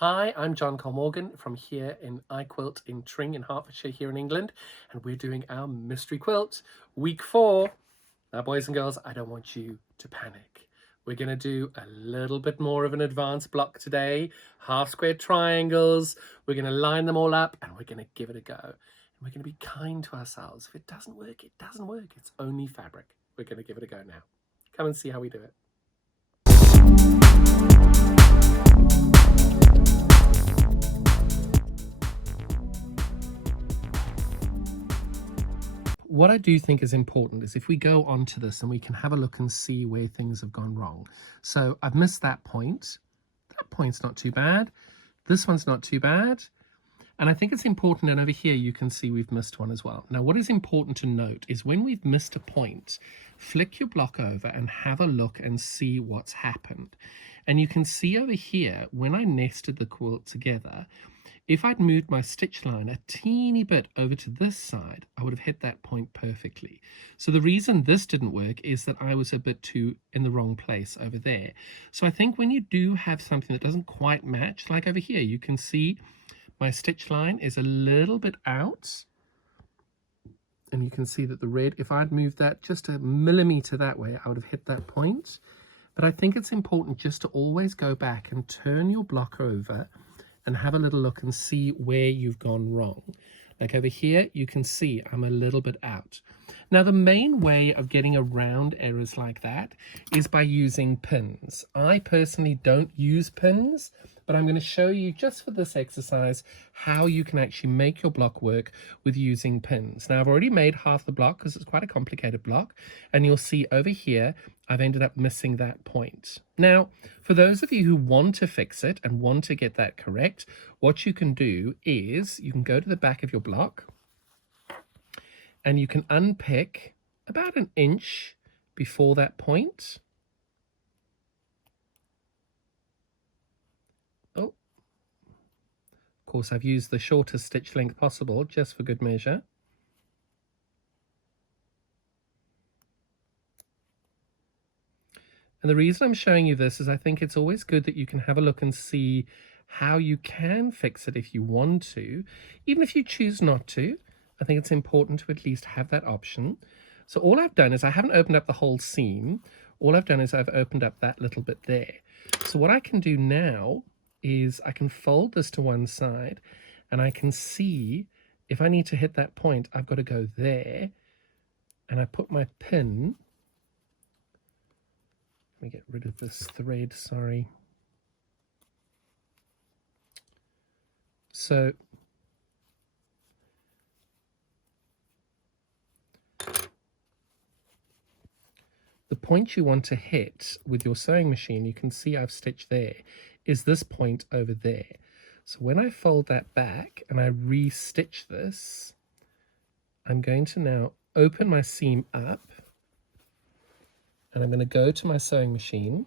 Hi, I'm John Colmorgan from here in iQuilt in Tring in Hertfordshire here in England, and we're doing our mystery quilt, week 4. Now, boys and girls, I don't want you to panic. We're going to do a little bit more of an advanced block today, half square triangles. We're going to line them all up and we're going to give it a go. And we're going to be kind to ourselves. If it doesn't work, it doesn't work. It's only fabric. We're going to give it a go now. Come and see how we do it. What I do think is important is if we go on to this and we can have a look and see where things have gone wrong. So I've missed that point. That point's not too bad. This one's not too bad. And I think it's important, and over here you can see we've missed one as well. Now what is important to note is when we've missed a point, flick your block over and have a look and see what's happened. And you can see over here, when I nested the quilt together, if I'd moved my stitch line a teeny bit over to this side, I would have hit that point perfectly. So the reason this didn't work is that I was a bit too in the wrong place over there. So I think when you do have something that doesn't quite match, like over here, you can see my stitch line is a little bit out. And you can see that the red, if I'd moved that just a millimeter that way, I would have hit that point. But I think it's important just to always go back and turn your block over and have a little look and see where you've gone wrong. Like over here, you can see I'm a little bit out. Now, the main way of getting around errors like that is by using pins. I personally don't use pins, but I'm going to show you just for this exercise how you can actually make your block work with using pins. Now, I've already made half the block because it's quite a complicated block, and you'll see over here I've ended up missing that point. Now, for those of you who want to fix it and want to get that correct, what you can do is you can go to the back of your block and you can unpick about an inch before that point. Oh, of course, I've used the shortest stitch length possible just for good measure. And the reason I'm showing you this is I think it's always good that you can have a look and see how you can fix it if you want to. Even if you choose not to, I think it's important to at least have that option. So all I've done is I haven't opened up the whole seam. All I've done is I've opened up that little bit there. So what I can do now is I can fold this to one side and I can see if I need to hit that point, I've got to go there. And I put my pin. Let me get rid of this thread, sorry. So the point you want to hit with your sewing machine, you can see I've stitched there, is this point over there. So when I fold that back and I re-stitch this, I'm going to now open my seam up. And I'm going to go to my sewing machine.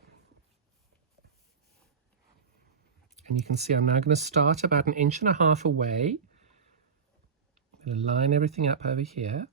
And you can see I'm now going to start about 1.5 inches away. I'm going to line everything up over here.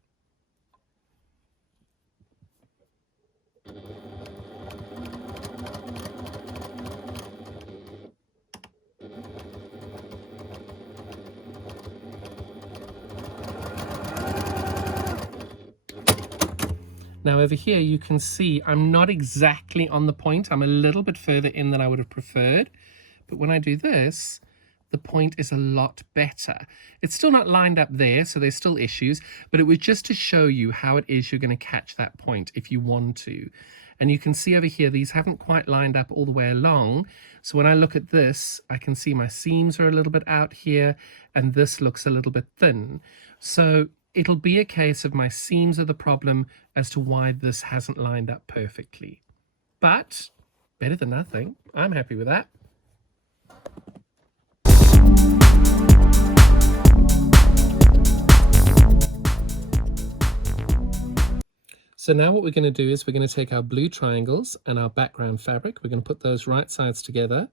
Now over here you can see I'm not exactly on the point. I'm a little bit further in than I would have preferred. But when I do this, the point is a lot better. It's still not lined up there, so there's still issues, but it was just to show you how it is you're going to catch that point if you want to. And you can see over here, these haven't quite lined up all the way along. So when I look at this, I can see my seams are a little bit out here, and this looks a little bit thin. So it'll be a case of my seams are the problem as to why this hasn't lined up perfectly. But better than nothing. I'm happy with that. So now what we're going to do is we're going to take our blue triangles and our background fabric. We're going to put those right sides together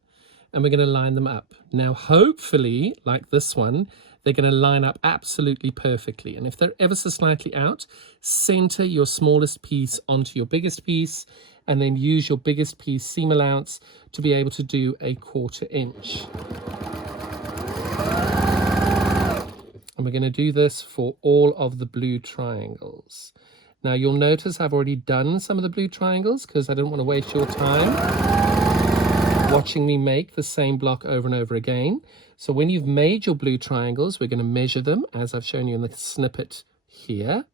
and we're going to line them up. Now, hopefully, like this one, they're going to line up absolutely perfectly. And if they're ever so slightly out, center your smallest piece onto your biggest piece and then use your biggest piece seam allowance to be able to do a 1/4 inch. And we're going to do this for all of the blue triangles. Now you'll notice I've already done some of the blue triangles because I didn't want to waste your time watching me make the same block over and over again. So when you've made your blue triangles, we're going to measure them as I've shown you in the snippet here.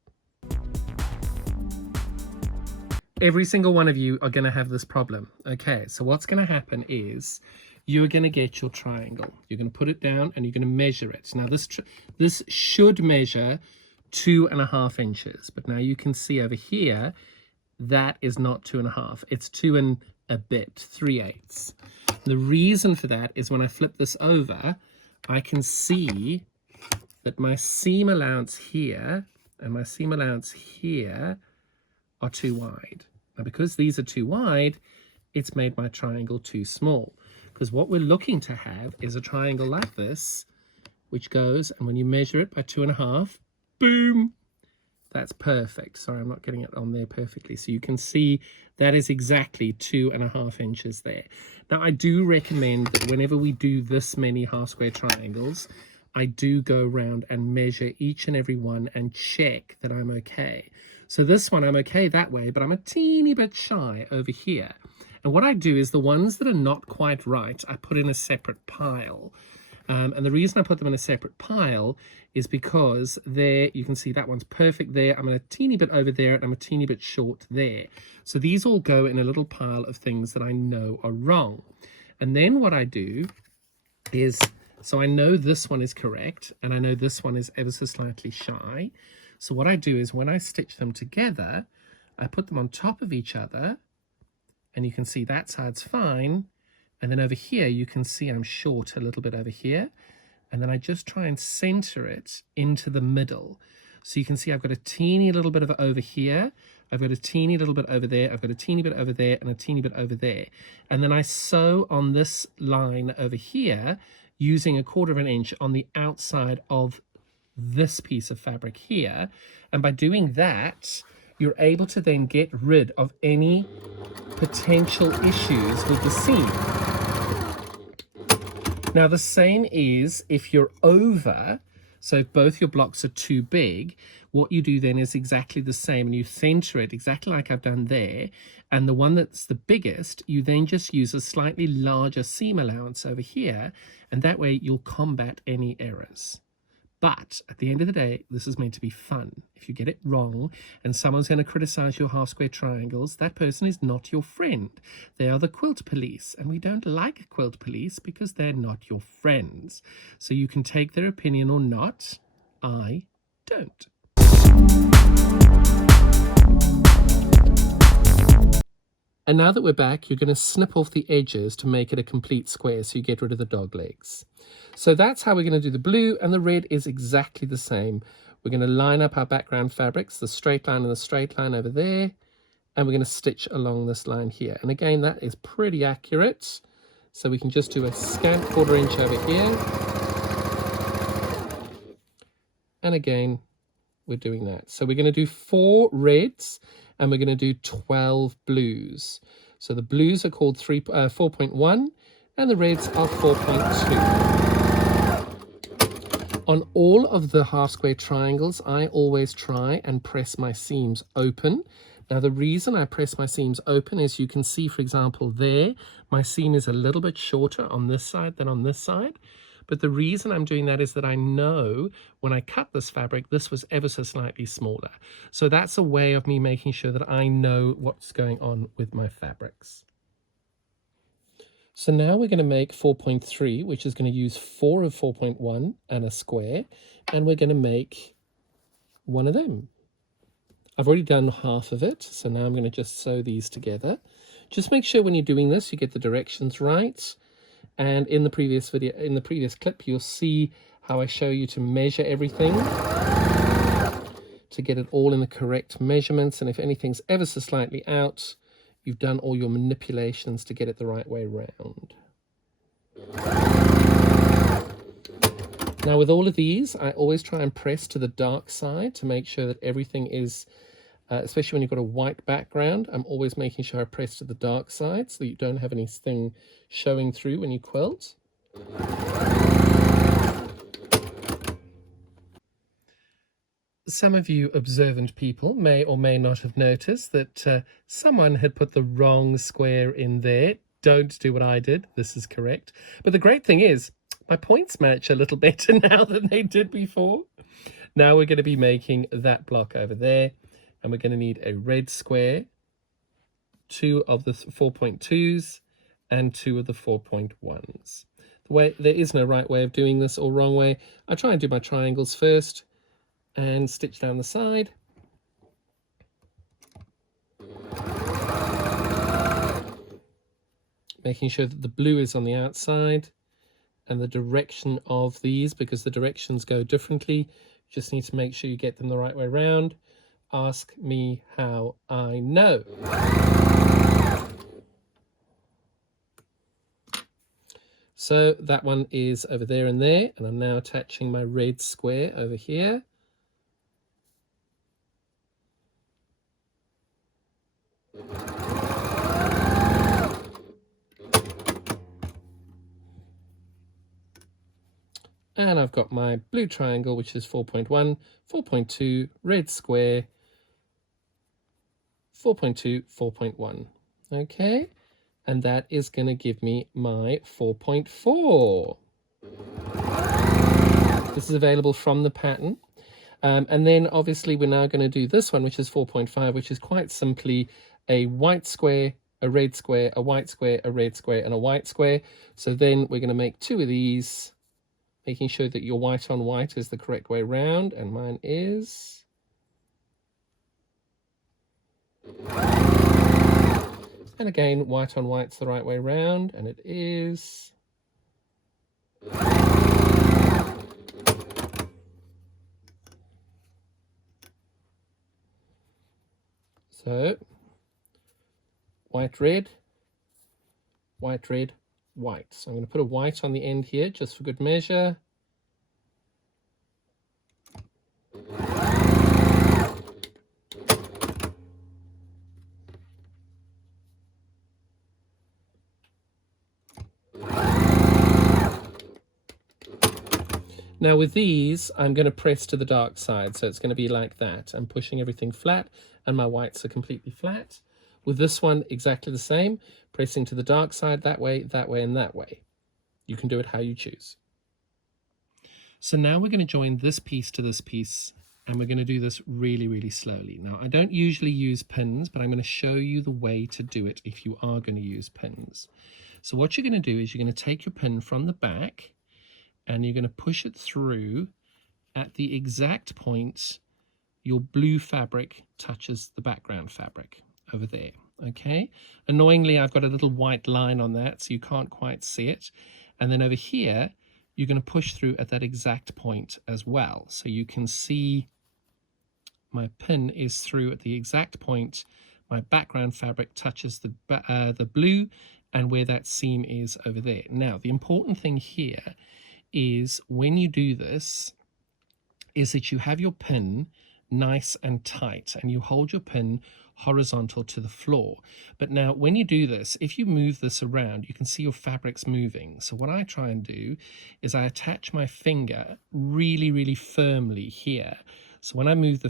Every single one of you are going to have this problem. Okay, so what's going to happen is you're going to get your triangle. You're going to put it down and you're going to measure it. Now this should measure 2.5 inches, but now you can see over here that is not 2.5. It's 2 and a bit, 3/8. The reason for that is when I flip this over, I can see that my seam allowance here and my seam allowance here are too wide. Now because these are too wide, it's made my triangle too small. Because what we're looking to have is a triangle like this, which goes, and when you measure it by 2.5, boom, that's perfect. Sorry, I'm not getting it on there perfectly. So you can see that is exactly 2.5 inches there. Now, I do recommend that whenever we do this many half square triangles, I do go around and measure each and every one and check that I'm okay. So this one, I'm okay that way, but I'm a teeny bit shy over here. And what I do is the ones that are not quite right, I put in a separate pile. And the reason I put them in a separate pile is because there, you can see that one's perfect there. I'm a teeny bit over there and I'm a teeny bit short there. So these all go in a little pile of things that I know are wrong. And then what I do is, so I know this one is correct and I know this one is ever so slightly shy. So what I do is when I stitch them together, I put them on top of each other. And you can see that side's fine. And then over here, you can see I'm short a little bit over here. And then I just try and center it into the middle. So you can see I've got a teeny little bit of over here. I've got a teeny little bit over there. I've got a teeny bit over there and a teeny bit over there. And then I sew on this line over here using a 1/4 inch on the outside of this piece of fabric here. And by doing that, you're able to then get rid of any potential issues with the seam. Now the same is if you're over, so if both your blocks are too big, what you do then is exactly the same and you center it exactly like I've done there. And the one that's the biggest, you then just use a slightly larger seam allowance over here. And that way you'll combat any errors. But at the end of the day, this is meant to be fun. If you get it wrong and someone's going to criticize your half square triangles, that person is not your friend. They are the quilt police, and we don't like quilt police because they're not your friends. So you can take their opinion or not. I don't. And now that we're back, you're going to snip off the edges to make it a complete square so you get rid of the dog legs. So that's how we're going to do the blue, and the red is exactly the same. We're going to line up our background fabrics, the straight line and the straight line over there, and we're going to stitch along this line here. And again, that is pretty accurate. So we can just do a scant 1/4 inch over here. And again, we're doing that. So we're going to do 4 reds and we're going to do 12 blues. So the blues are called 4.1 and the reds are 4.2. On all of the half square triangles, I always try and press my seams open. Now the reason I press my seams open is you can see, for example, there, my seam is a little bit shorter on this side than on this side. But the reason I'm doing that is that I know when I cut this fabric, this was ever so slightly smaller. So that's a way of me making sure that I know what's going on with my fabrics. So now we're going to make 4.3, which is going to use 4 of 4.1 and a square. And we're going to make one of them. I've already done half of it. So now I'm going to just sew these together. Just make sure when you're doing this, you get the directions right. And in the previous video, in the previous clip, you'll see how I show you to measure everything to get it all in the correct measurements. And if anything's ever so slightly out, you've done all your manipulations to get it the right way round. Now with all of these, I always try and press to the dark side to make sure that everything is especially when you've got a white background. I'm always making sure I press to the dark side so that you don't have anything showing through when you quilt. Some of you observant people may or may not have noticed that someone had put the wrong square in there. Don't do what I did. This is correct. But the great thing is, my points match a little better now than they did before. Now we're going to be making that block over there, and we're going to need a red square, 2 of the 4.2s, and 2 of the 4.1s. There is no right way of doing this or wrong way. I try and do my triangles first and stitch down the side. Making sure that the blue is on the outside, and the direction of these, because the directions go differently, you just need to make sure you get them the right way around. Ask me how I know. So that one is over there and there, and I'm now attaching my red square over here. And I've got my blue triangle, which is 4.1, 4.2, red square, 4.2, 4.1. Okay, and that is going to give me my 4.4. This is available from the pattern. And then obviously we're now going to do this one, which is 4.5, which is quite simply a white square, a red square, a white square, a red square, and a white square. So then we're going to make 2 of these, making sure that your white on white is the correct way round, and mine is. And again, white on white's the right way round, and it is. So, white, red, white, red, white. So I'm going to put a white on the end here just for good measure. Now with these, I'm going to press to the dark side, so it's going to be like that. I'm pushing everything flat, and my whites are completely flat. With this one, exactly the same, pressing to the dark side that way, and that way. You can do it how you choose. So now we're going to join this piece to this piece, and we're going to do this really, really slowly. Now, I don't usually use pins, but I'm going to show you the way to do it if you are going to use pins. So what you're going to do is you're going to take your pin from the back, and you're going to push it through at the exact point your blue fabric touches the background fabric over there. Okay, annoyingly I've got a little white line on that, so you can't quite see it. And then over here you're going to push through at that exact point as well, so you can see my pin is through at the exact point my background fabric touches the blue, and where that seam is over there. Now the important thing here is when you do this is that you have your pin nice and tight, and you hold your pin horizontal to the floor. But now when you do this, if you move this around, you can see your fabric's moving. So what I try and do is I attach my finger really, really firmly here. So when I move the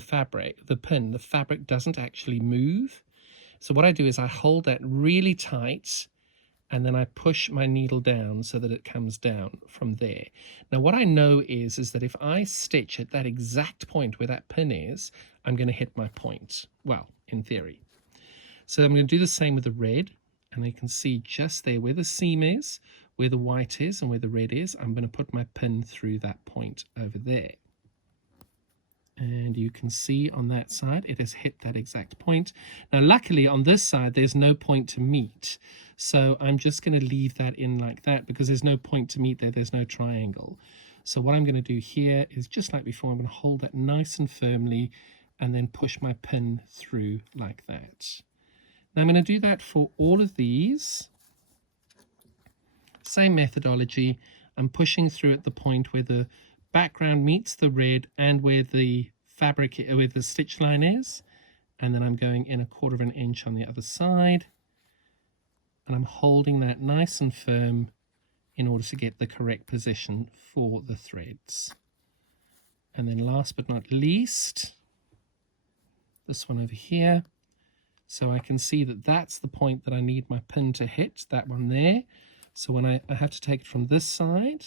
pin, the fabric doesn't actually move. So what I do is I hold that really tight, and then I push my needle down so that it comes down from there. Now what I know is that if I stitch at that exact point where that pin is, I'm going to hit my point. Well, in theory. So I'm going to do the same with the red, and you can see just there where the seam is, where the white is, and where the red is, I'm going to put my pin through that point over there. And you can see on that side it has hit that exact point. Now luckily on this side there's no point to meet, so I'm just going to leave that in like that, because there's no point to meet there, there's no triangle. So what I'm going to do here is just like before, I'm going to hold that nice and firmly and then push my pin through like that. Now I'm going to do that for all of these. Same methodology. I'm pushing through at the point where the background meets the red and where the fabric, where the stitch line is, and then I'm going in 1/4 inch on the other side, and I'm holding that nice and firm in order to get the correct position for the threads. And then last but not least, this one over here. So I can see that that's the point that I need my pin to hit, that one there. So when I have to take it from this side,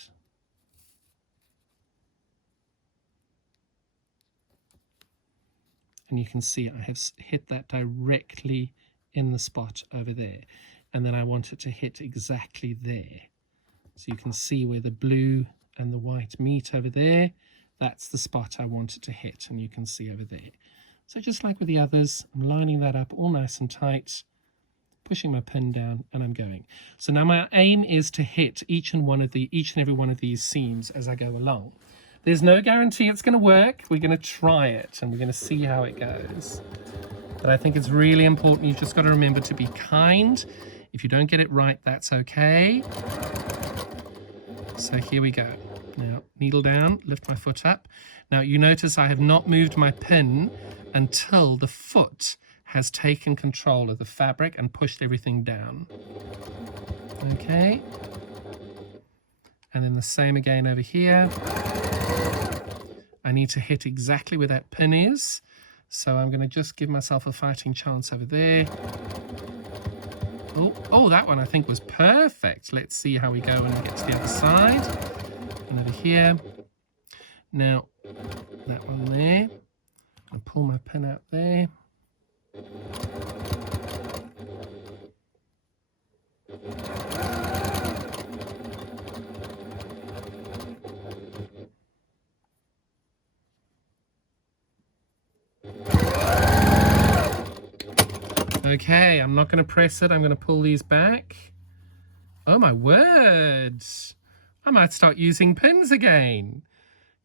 and you can see I have hit that directly in the spot over there. And then I want it to hit exactly there. So you can see where the blue and the white meet over there. That's the spot I want it to hit, and you can see over there. So just like with the others, I'm lining that up all nice and tight, pushing my pin down, and I'm going. So now my aim is to hit each and every one of these seams as I go along. There's no guarantee it's going to work. We're going to try it, and we're going to see how it goes. But I think it's really important. You've just got to remember to be kind. If you don't get it right, that's okay. So here we go. Now, needle down, lift my foot up. Now, you notice I have not moved my pin until the foot has taken control of the fabric and pushed everything down. Okay. And then the same again over here. I need to hit exactly where that pin is. So I'm going to just give myself a fighting chance over there. Oh, that one I think was perfect. Let's see how we go when we get to the other side. And over here. Now, that one there. I'll pull my pin out there. Okay, I'm not going to press it. I'm going to pull these back. Oh my word! I might start using pins again.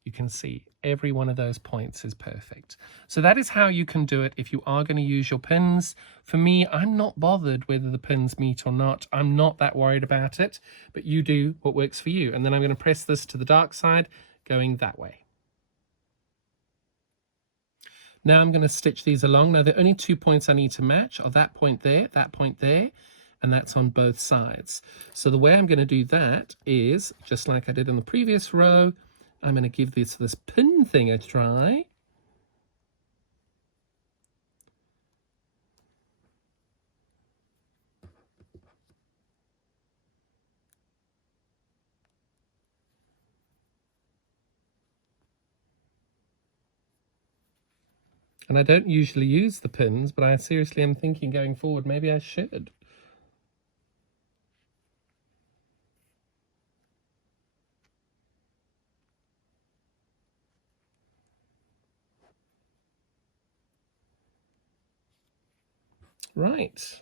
You can see every one of those points is perfect. So that is how you can do it if you are going to use your pins. For me, I'm not bothered whether the pins meet or not. I'm not that worried about it, but you do what works for you. And then I'm going to press this to the dark side, going that way. Now I'm going to stitch these along. Now the only 2 points I need to match are that point there, and that's on both sides. So the way I'm going to do that is, just like I did in the previous row, I'm going to give this pin thing a try. And I don't usually use the pins, but I seriously am thinking going forward, maybe I should. Right.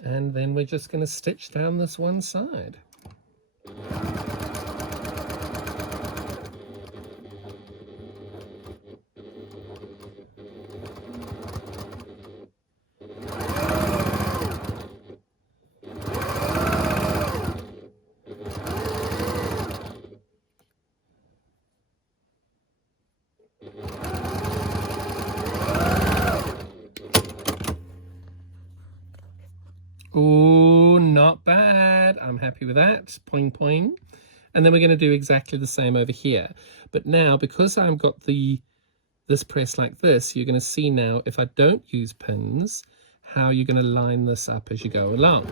And then we're just going to stitch down this one side. Oh, not bad. I'm happy with that. Poing, poing. And then we're going to do exactly the same over here. But now, because I've got this press like this, you're going to see now, if I don't use pins, how you're going to line this up as you go along.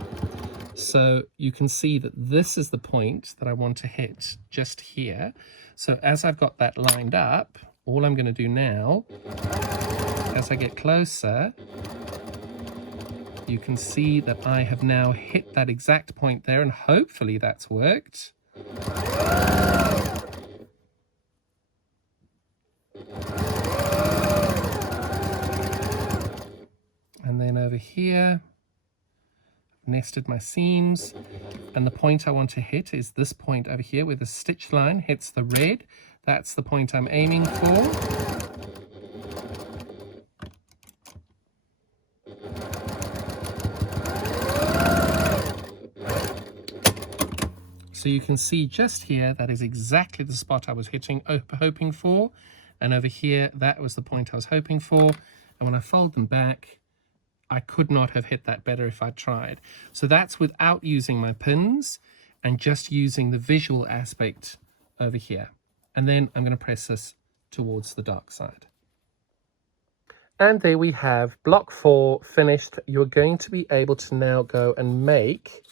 So you can see that this is the point that I want to hit just here. So as I've got that lined up, all I'm going to do now, as I get closer, you can see that I have now hit that exact point there, and hopefully that's worked. And then over here, I've nested my seams, and the point I want to hit is this point over here where the stitch line hits the red. That's the point I'm aiming for. So you can see just here, that is exactly the spot I was hoping for. And over here, that was the point I was hoping for. And when I fold them back, I could not have hit that better if I tried. So that's without using my pins and just using the visual aspect over here. And then I'm going to press this towards the dark side. And there we have block 4 finished. You're going to be able to now go and make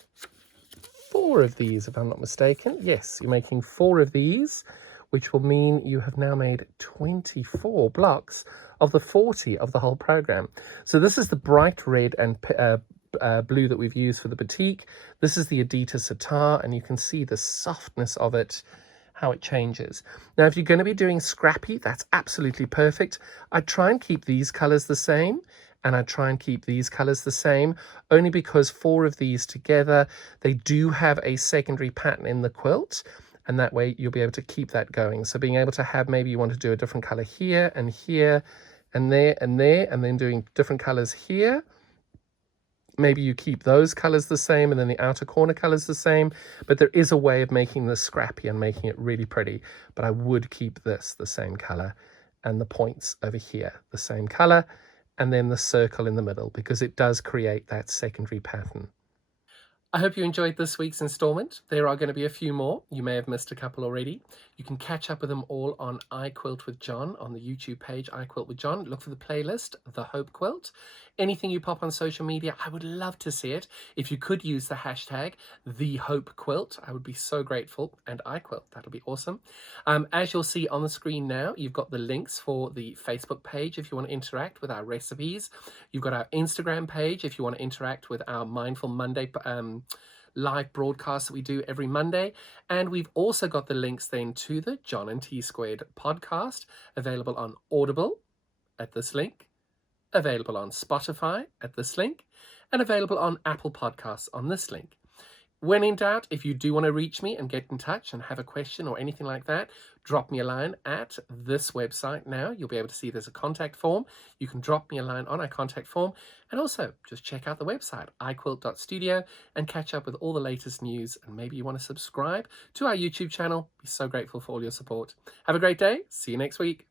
4 of these, if I'm not mistaken. Yes, you're making 4 of these, which will mean you have now made 24 blocks of the 40 of the whole program. So this is the bright red and blue that we've used for the batik. This is the Adidas Sitar, and you can see the softness of it, how it changes. Now, if you're going to be doing scrappy, that's absolutely perfect. I try and keep these colors the same, and I try and keep these colors the same, only because 4 of these together, they do have a secondary pattern in the quilt, and that way you'll be able to keep that going. So being able to have, maybe you want to do a different color here and here and there and there, and then doing different colors here. Maybe you keep those colors the same and then the outer corner colors the same, but there is a way of making this scrappy and making it really pretty. But I would keep this the same color and the points over here the same color, and then the circle in the middle, because it does create that secondary pattern. I hope you enjoyed this week's installment. There are going to be a few more. You may have missed a couple already. You can catch up with them all on iQuilt with John on the YouTube page, iQuilt with John. Look for the playlist, The Hope Quilt. Anything you pop on social media, I would love to see it. If you could use the hashtag, The Hope Quilt, I would be so grateful. And iQuilt, that'll be awesome. As you'll see on the screen now, you've got the links for the Facebook page if you want to interact with our recipes. You've got our Instagram page if you want to interact with our Mindful Monday live broadcast that we do every Monday. And we've also got the links then to the John and T Squared podcast, available on Audible at this link, available on Spotify at this link, and available on Apple Podcasts on this link. When in doubt, if you do want to reach me and get in touch and have a question or anything like that, drop me a line at this website now. You'll be able to see there's a contact form. You can drop me a line on our contact form. And also, just check out the website, iquilt.studio, and catch up with all the latest news. And maybe you want to subscribe to our YouTube channel. Be so grateful for all your support. Have a great day. See you next week.